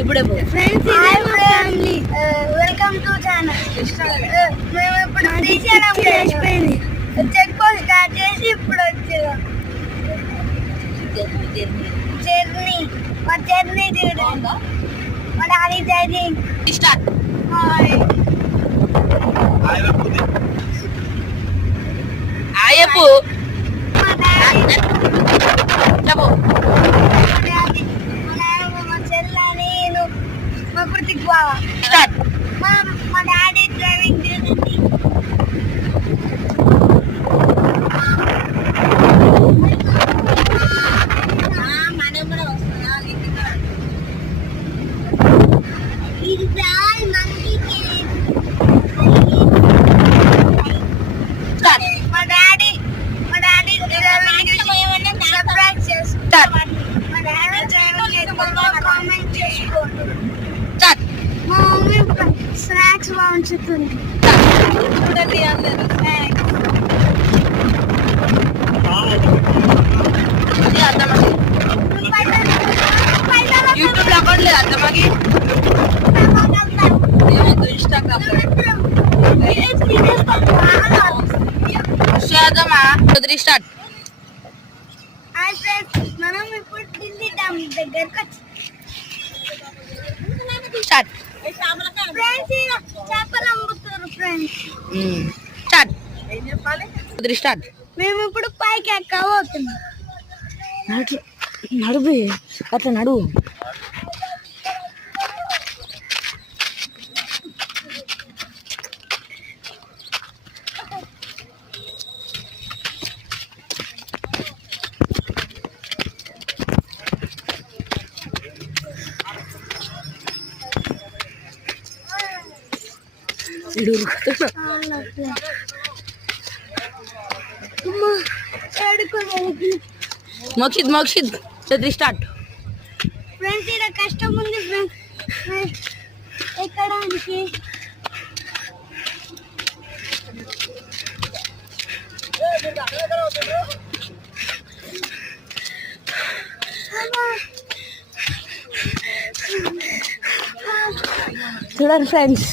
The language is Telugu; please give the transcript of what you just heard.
ఇప్పుడే friends family welcome to channel. మేము ఇప్పుడు శ్రీశైలం అయిపోయింది. చెక్ పోస్ట్ స్టార్ట్ చేసి ఇప్పుడు వచ్చాము. జర్నీ మా జర్నీ చూడండి. మా డాడీ జర్నీ స్టార్ట్. ఆయపు మా డాడీ చెప్పు. మా కృతిక్ బావ స్టార్ట్. మా డాడీ డ్రైవింగ్ చేసింది. మనం కూడా వస్తున్నా. ఇది చాలా మందికి స్టార్ట్. మా డాడీ డ్రైవింగ్ సబ్స్క్రైబ్ చేసుకోండి. మా డాడీ డ్రైవింగ్ కామెంట్ చేసుకోండి. స్టార్ట్. మా మమ్మీ స్నాక్స్ బాగుంటుంది. చూడండి అందరూ స్నాక్స్. యూట్యూబ్ లో అకౌంట్ లేదు అర్థమాకి. Instagram start. మనం ఇప్పుడు ఢిల్లీ డ్యామ్ దగ్గరకు వచ్చి స్టార్ట్. ఫ్రెండ్స్ చేపలు అమ్ముతారు. Friends start. స్టార్ట్. మేము ఇప్పుడు పైకి ఎక్కబోతున్నాం. నడుబే అట్లా నడువు. మోక్షిత్ స్టార్ట్. ఫ్రెండ్స్ ఇలా కష్టం ఉంది ఫ్రెండ్స్ ఎక్కడానికి. చూడండి ఫ్రెండ్స్.